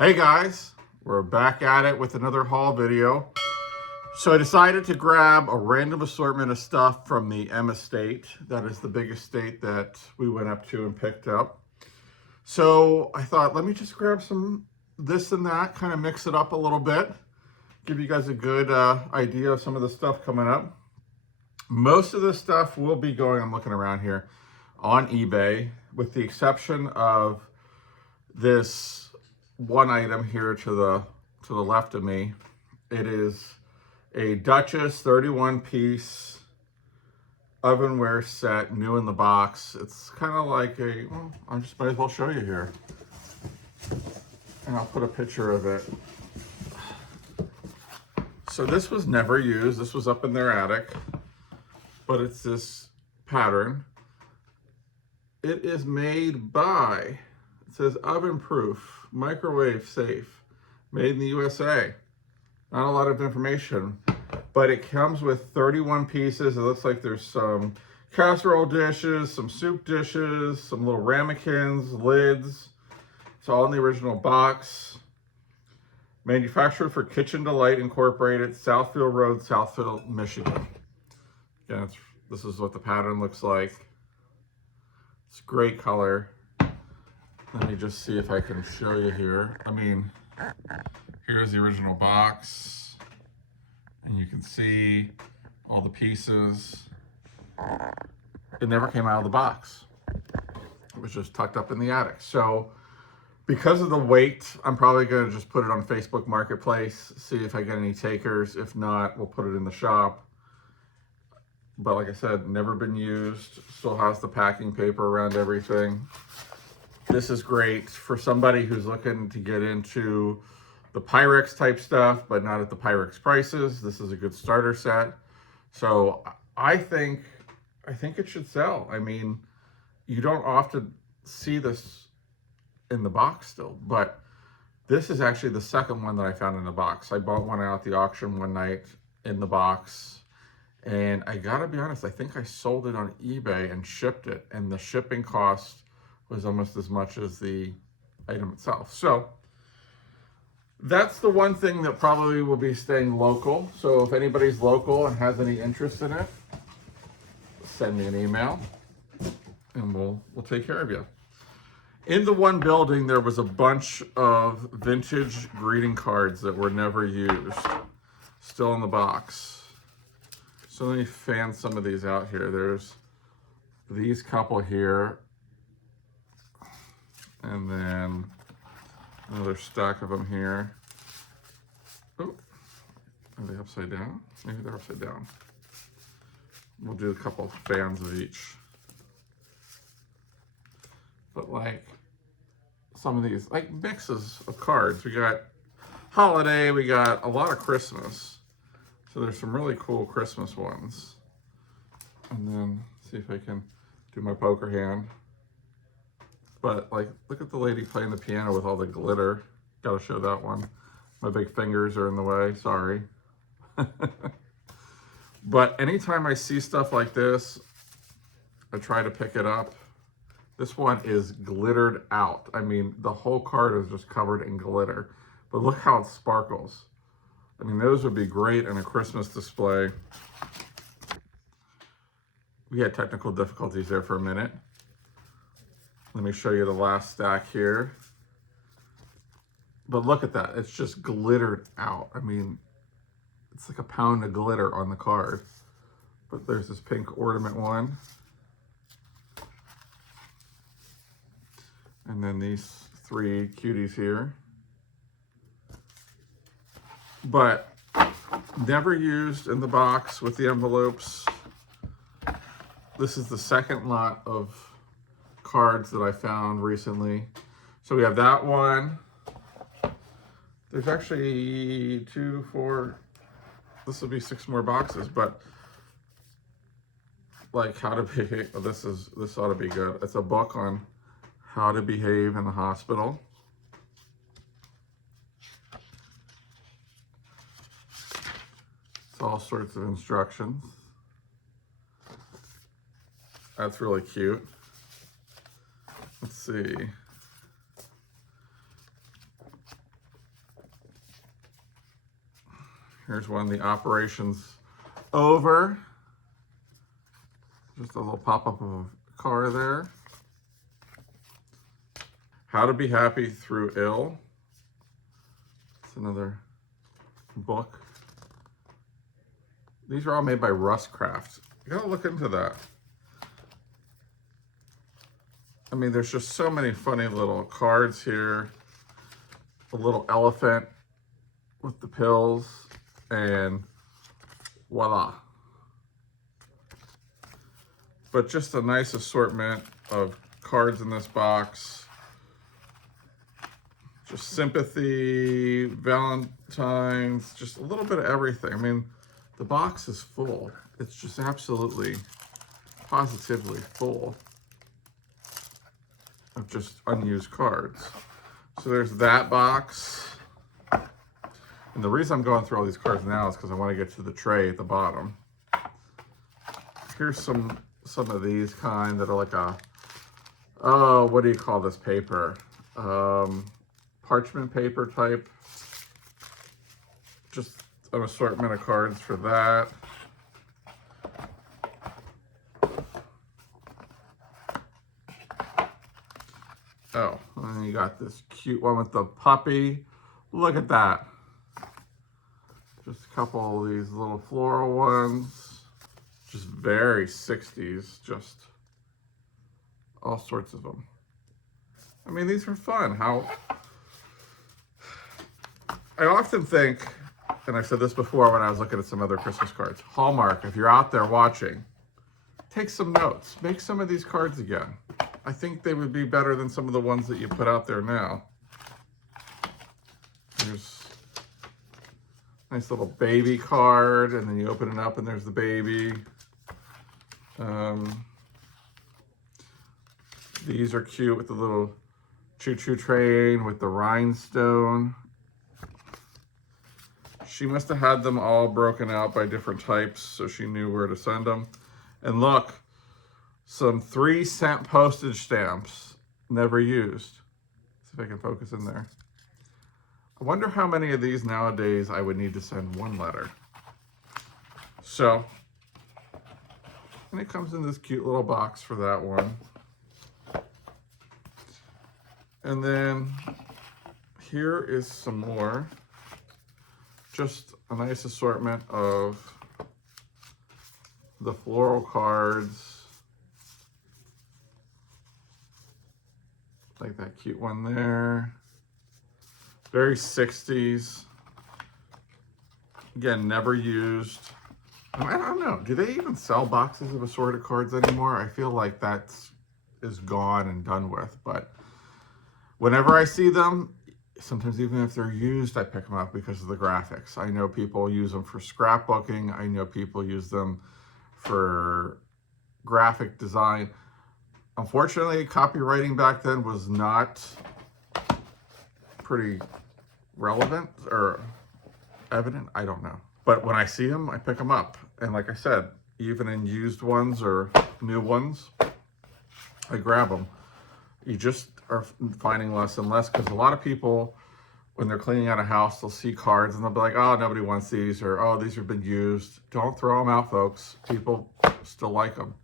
Hey guys, we're back at it with another haul video. So I decided to grab a random assortment of stuff from the M estate. That is the big estate that we went up to and picked up. So I thought, let me just grab some this and that, kind of mix it up a little bit, give you guys a good idea of some of the stuff coming up. Most of this stuff will be going, I'm looking around here, on eBay, with the exception of this one item here to the left of me. It is a Duchess 31-piece ovenware set, new in the box. It's kind of like a, well, I just might as well show you here. And I'll put a picture of it. So this was never used. This was up in their attic, but it's this pattern. It is made by, it says oven proof, microwave safe, made in the USA. Not a lot of information, but it comes with 31 pieces. It looks like there's some casserole dishes, some soup dishes, some little ramekins, lids. It's all in the original box. Manufactured for Kitchen Delight Incorporated, Southfield Road, Southfield, Michigan. Again, this is what the pattern looks like. It's great color. Let me just see if I can show you here. I mean, here's the original box, and you can see all the pieces. It never came out of the box. It was just tucked up in the attic. So because of the weight, I'm probably gonna just put it on Facebook Marketplace, see if I get any takers. If not, we'll put it in the shop. But like I said, never been used, still has the packing paper around everything. This is great for somebody who's looking to get into the Pyrex type stuff, but not at the Pyrex prices. This is a good starter set. So I think it should sell. I mean, you don't often see this in the box still, but this is actually the second one that I found in the box. I bought one out at the auction one night in the box. And I gotta be honest, I think I sold it on eBay and shipped it, and the shipping cost was almost as much as the item itself. So that's the one thing that probably will be staying local. So if anybody's local and has any interest in it, send me an email and we'll take care of you. In the one building, there was a bunch of vintage greeting cards that were never used, still in the box. So let me fan some of these out here. There's these couple here, and then another stack of them here. Oh, are they upside down? Maybe they're upside down. We'll do a couple of fans of each. But like some of these, like mixes of cards. We got holiday, we got a lot of Christmas. So there's some really cool Christmas ones. And then see if I can do my poker hand. But like, look at the lady playing the piano with all the glitter. Gotta show that one. My big fingers are in the way, sorry. But anytime I see stuff like this, I try to pick it up. This one is glittered out. I mean, the whole card is just covered in glitter. But look how it sparkles. I mean, those would be great in a Christmas display. We had technical difficulties there for a minute. Let me show you the last stack here. But look at that, it's just glittered out. I mean, it's like a pound of glitter on the card. But there's this pink ornament one. And then these three cuties here. But never used in the box with the envelopes. This is the second lot of cards that I found recently. So we have that one. There's actually 2, 4, this will be 6 more boxes, but like how to behave, oh, this ought to be good. It's a book on how to behave in the hospital. All sorts of instructions. That's really cute. Let's see. Here's one, the operation's over. Just a little pop-up of a car there. How to be happy through ill. It's another book. These are all made by Rustcraft. You gotta look into that. I mean, there's just so many funny little cards here. A little elephant with the pills, and voila. But just a nice assortment of cards in this box. Just sympathy, Valentine's, just a little bit of everything. I mean, the box is full. It's just absolutely, positively full of just unused cards. So there's that box. And the reason I'm going through all these cards now is because I want to get to the tray at the bottom. Here's some of these kind that are like a, oh, what do you call this paper? Parchment paper type. Just an assortment of cards for that. Oh, and then you got this cute one with the puppy. Look at that. Just a couple of these little floral ones. Just very 60s, just all sorts of them. I mean, these are fun. I often think, and I've said this before when I was looking at some other Christmas cards, Hallmark, if you're out there watching, take some notes. Make some of these cards again. I think they would be better than some of the ones that you put out there now. There's a nice little baby card, and then you open it up and there's the baby. These are cute with the little choo-choo train with the rhinestone. She must have had them all broken out by different types, so she knew where to send them. And look, some 3-cent postage stamps, never used. See if I can focus in there. I wonder how many of these nowadays I would need to send one letter. So, and it comes in this cute little box for that one. And then here is some more. Just a nice assortment of the floral cards. Like that cute one there. Very 60s. Again, never used. I don't know, do they even sell boxes of assorted cards anymore? I feel like that is gone and done with, but whenever I see them, sometimes even if they're used, I pick them up because of the graphics. I know people use them for scrapbooking. I know people use them for graphic design. Unfortunately, copywriting back then was not pretty relevant or evident. I don't know. But when I see them, I pick them up. And like I said, even in used ones or new ones, I grab them. You just are finding less and less because a lot of people, when they're cleaning out a house, they'll see cards and they'll be like, oh, nobody wants these, or oh, these have been used. Don't throw them out, folks. People still like them.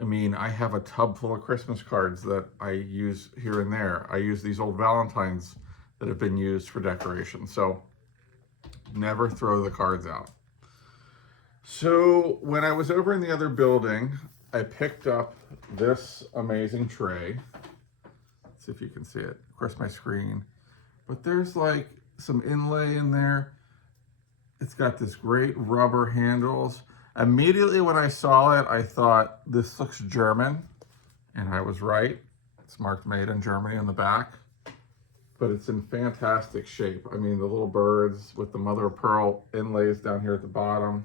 I mean, I have a tub full of Christmas cards that I use here and there. I use these old Valentines that have been used for decoration. So never throw the cards out. So when I was over in the other building, I picked up this amazing tray. Let's see if you can see it. Of course, my screen. But there's like some inlay in there. It's got this great rubber handles. Immediately when I saw it, I thought, this looks German. And I was right. It's marked made in Germany on the back. But it's in fantastic shape. I mean, the little birds with the mother of pearl inlays down here at the bottom.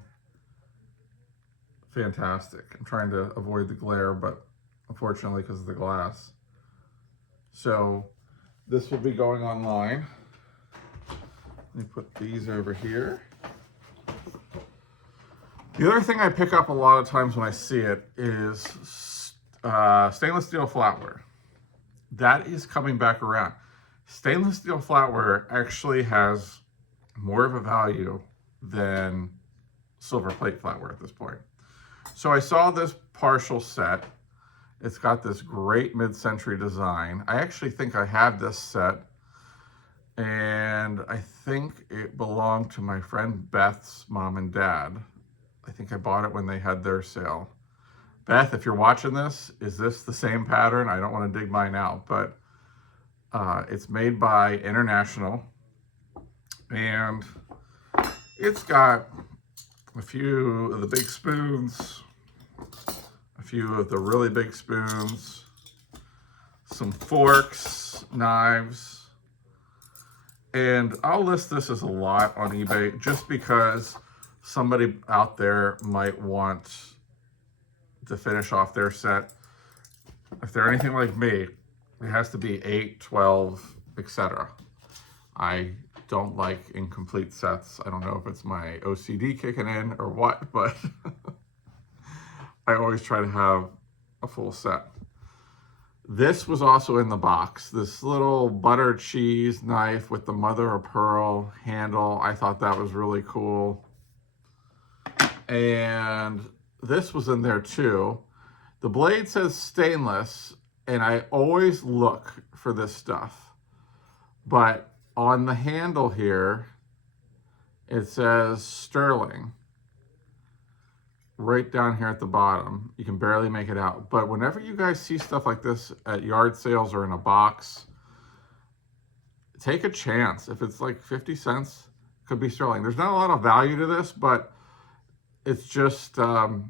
Fantastic. I'm trying to avoid the glare, but unfortunately because of the glass. So this will be going online. Let me put these over here. The other thing I pick up a lot of times when I see it is stainless steel flatware. That is coming back around. Stainless steel flatware actually has more of a value than silver plate flatware at this point. So I saw this partial set. It's got this great mid-century design. I actually think I have this set, and I think it belonged to my friend Beth's mom and dad. I think I bought it when they had their sale. Beth, if you're watching this, is this the same pattern? I don't want to dig mine out, but it's made by International, and it's got a few of the big spoons, a few of the really big spoons, some forks, knives, and I'll list this as a lot on eBay just because somebody out there might want to finish off their set. If they're anything like me, it has to be 8, 12, etc. I don't like incomplete sets. I don't know if it's my OCD kicking in or what, but I always try to have a full set. This was also in the box. This little butter cheese knife with the mother of pearl handle. I thought that was really cool. And this was in there too. The blade says stainless, and I always look for this stuff. But on the handle here, it says sterling. Right down here at the bottom. You can barely make it out. But whenever you guys see stuff like this at yard sales or in a box, take a chance. If it's like 50 cents, it could be sterling. There's not a lot of value to this, but it's just, you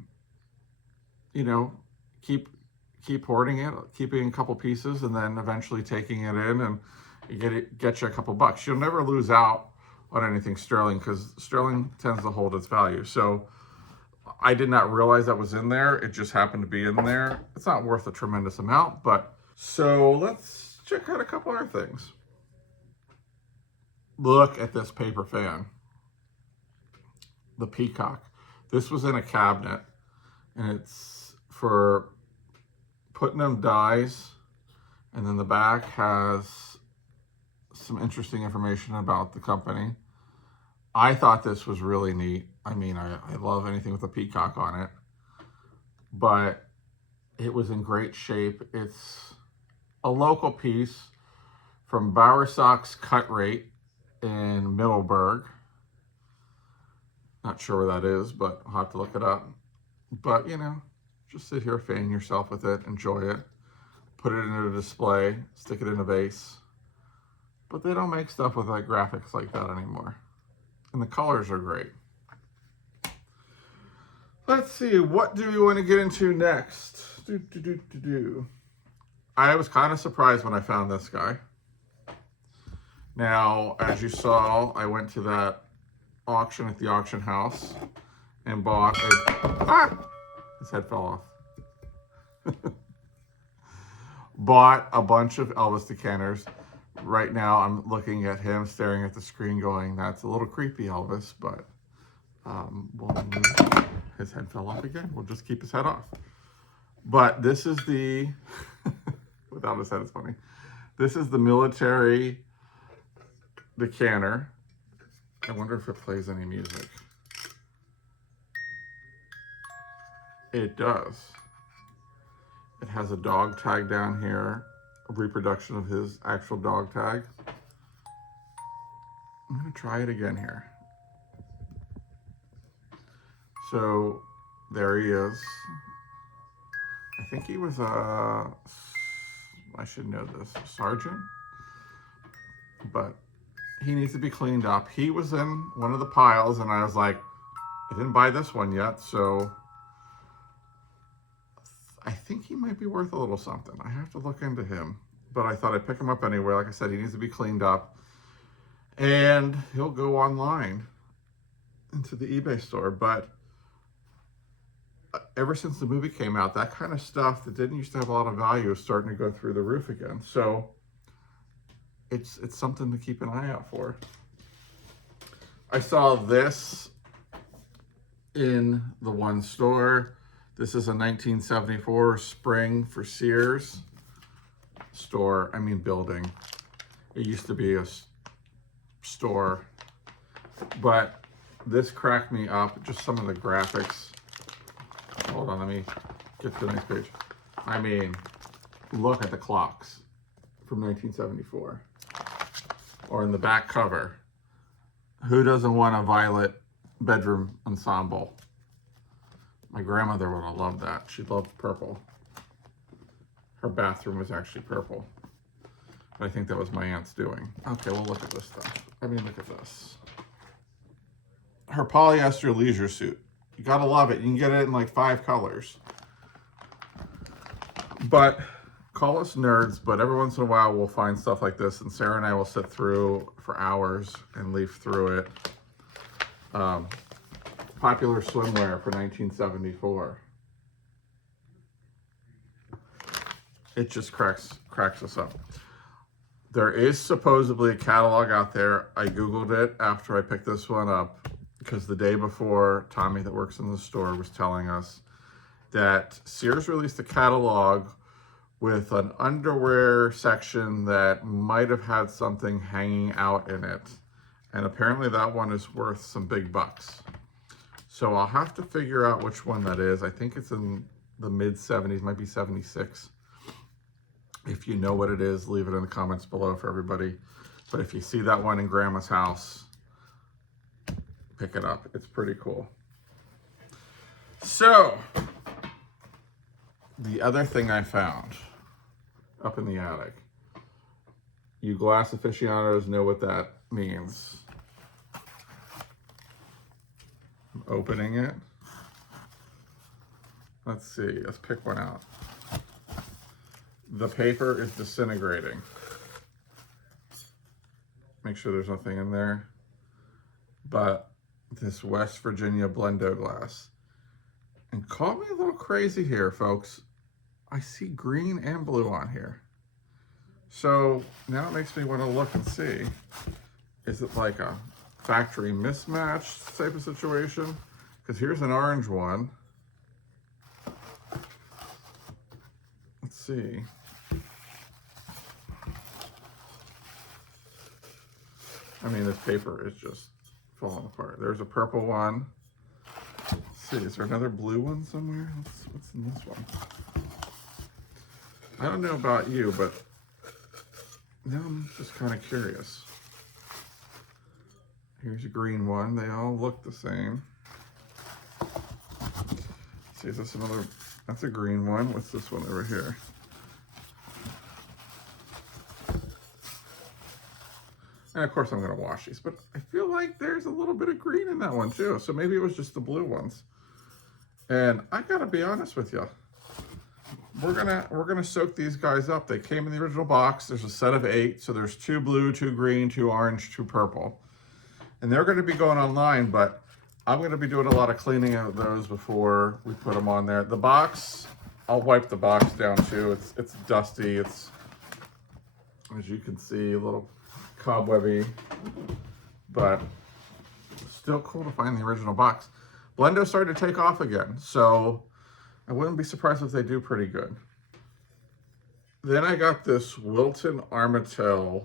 know, keep hoarding it, keeping a couple pieces, and then eventually taking it in, and you get you a couple bucks. You'll never lose out on anything sterling because sterling tends to hold its value. So I did not realize that was in there. It just happened to be in there. It's not worth a tremendous amount, but so let's check out a couple other things. Look at this paper fan, the Peacock. This was in a cabinet, and it's for putting them dies, and then the back has some interesting information about the company. I thought this was really neat. I mean, I love anything with a peacock on it, but it was in great shape. It's a local piece from Bowersock's Cut Rate in Middleburg. Not sure where that is, but I'll have to look it up. But, you know, just sit here, fan yourself with it, enjoy it, put it in a display, stick it in a vase. But they don't make stuff with like graphics like that anymore. And the colors are great. Let's see, what do we want to get into next? I was kind of surprised when I found this guy. Now, as you saw, I went to that auction at the auction house and bought his head fell off. Bought a bunch of Elvis decanters. Right now, I'm looking at him, staring at the screen going, that's a little creepy, Elvis, but his head fell off again. We'll just keep his head off. But this is the, without his head, it's funny. This is the military decanter. I wonder if it plays any music. It does. It has a dog tag down here, a reproduction of his actual dog tag. I'm going to try it again here. So there he is. I think he was a, I should know this, sergeant, but he needs to be cleaned up. He was in one of the piles, and I was like, I didn't buy this one yet, so I think he might be worth a little something. I have to look into him, but I thought I'd pick him up anyway. Like I said, he needs to be cleaned up, and he'll go online into the eBay store. But ever since the movie came out, that kind of stuff that didn't used to have a lot of value is starting to go through the roof again. So it's something to keep an eye out for. I saw this in the one store. This is a 1974 spring for Sears store. I mean building. It used to be a store, but This cracked me up, just some of the graphics. Hold on, let me get to the next page. I mean, look at the clocks from 1974. Or in the back cover. Who doesn't want a violet bedroom ensemble? My grandmother would have loved that. She loved purple. Her bathroom was actually purple. But I think that was my aunt's doing. Okay, well, look at this stuff. I mean, look at this. Her polyester leisure suit. You gotta love it. You can get it in like 5 colors. But call us nerds, but every once in a while we'll find stuff like this, and Sarah and I will sit through for hours and leaf through it. Popular swimwear for 1974. It just cracks us up. There is supposedly a catalog out there. I Googled it after I picked this one up because the day before, Tommy that works in the store was telling us that Sears released a catalog with an underwear section that might have had something hanging out in it. And apparently that one is worth some big bucks. So I'll have to figure out which one that is. I think it's in the mid 70s, might be 76. If you know what it is, leave it in the comments below for everybody. But if you see that one in Grandma's house, pick it up. It's pretty cool. So, the other thing I found up in the attic. You glass aficionados know what that means. I'm opening it. Let's see, let's pick one out. The paper is disintegrating. Make sure there's nothing in there. But this West Virginia Blendo glass. And call me a little crazy here, folks. I see green and blue on here. So now it makes me want to look and see. Is it like a factory mismatch type of situation? Because here's an orange one. Let's see. I mean, this paper is just falling apart. There's a purple one. Let's see, is there another blue one somewhere? What's in this one? I don't know about you, but now I'm just kind of curious. Here's a green one. They all look the same. Let's see, is this another? That's a green one. What's this one over here? And of course I'm going to wash these, but I feel like there's a little bit of green in that one too. So maybe it was just the blue ones. And I got to be honest with you. We're gonna soak these guys up. They came in the original box. There's a set of 8. So there's 2 blue, 2 green, 2 orange, 2 purple. And they're going to be going online, but I'm going to be doing a lot of cleaning of those before we put them on there. The box, I'll wipe the box down too. It's dusty. It's, as you can see, a little cobwebby, but still cool to find the original box. Blendo started to take off again, so I wouldn't be surprised if they do pretty good. Then I got this Wilton Armatel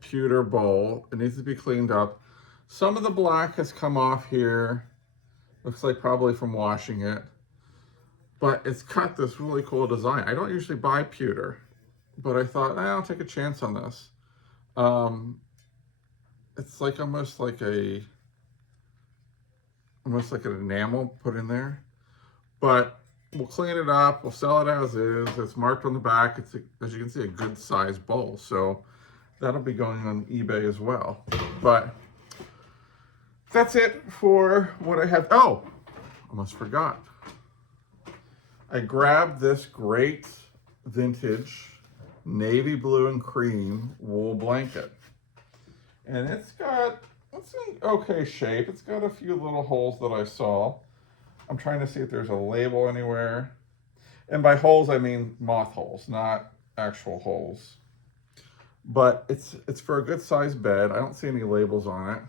pewter bowl. It needs to be cleaned up. Some of the black has come off here. Looks like probably from washing it. But it's got this really cool design. I don't usually buy pewter, but I thought, I'll take a chance on this. It's like almost like an enamel put in there. But we'll clean it up. We'll sell it as is. It's marked on the back. It's, as you can see, a good size bowl. So that'll be going on eBay as well. But that's it for what I have. Oh, almost forgot. I grabbed this great vintage navy blue and cream wool blanket. And it's in okay shape. It's got a few little holes that I saw. I'm trying to see if there's a label anywhere. And by holes, I mean moth holes, not actual holes. But it's for a good sized bed. I don't see any labels on it.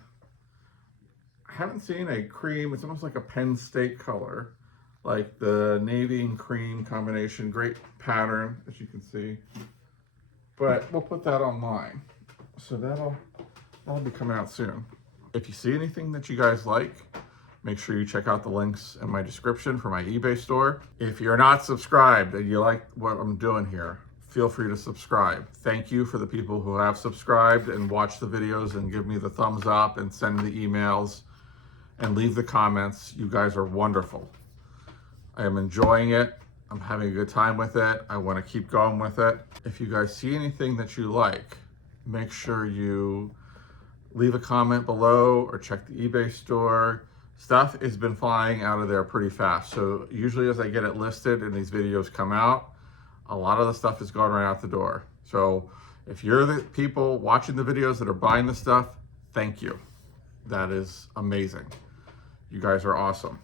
I haven't seen a cream. It's almost like a Penn State color, like the navy and cream combination. Great pattern, as you can see. But we'll put that online. So that'll be coming out soon. If you see anything that you guys like, make sure you check out the links in my description for my eBay store. If you're not subscribed and you like what I'm doing here, feel free to subscribe. Thank you for the people who have subscribed and watch the videos and give me the thumbs up and send the emails and leave the comments. You guys are wonderful. I am enjoying it. I'm having a good time with it. I want to keep going with it. If you guys see anything that you like, make sure you leave a comment below or check the eBay store. Stuff has been flying out of there pretty fast. So usually as I get it listed and these videos come out, a lot of the stuff is going right out the door. So if you're the people watching the videos that are buying the stuff, thank you. That is amazing. You guys are awesome.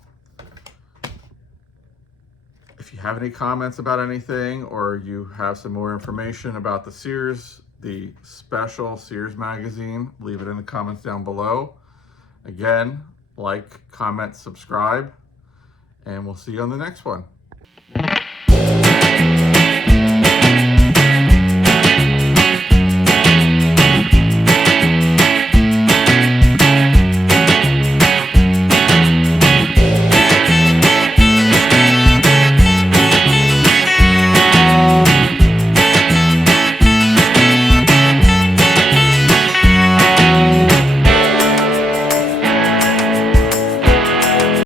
If you have any comments about anything, or you have some more information about the Sears, the special Sears magazine, leave it in the comments down below. Again, like, comment, subscribe, and we'll see you on the next one.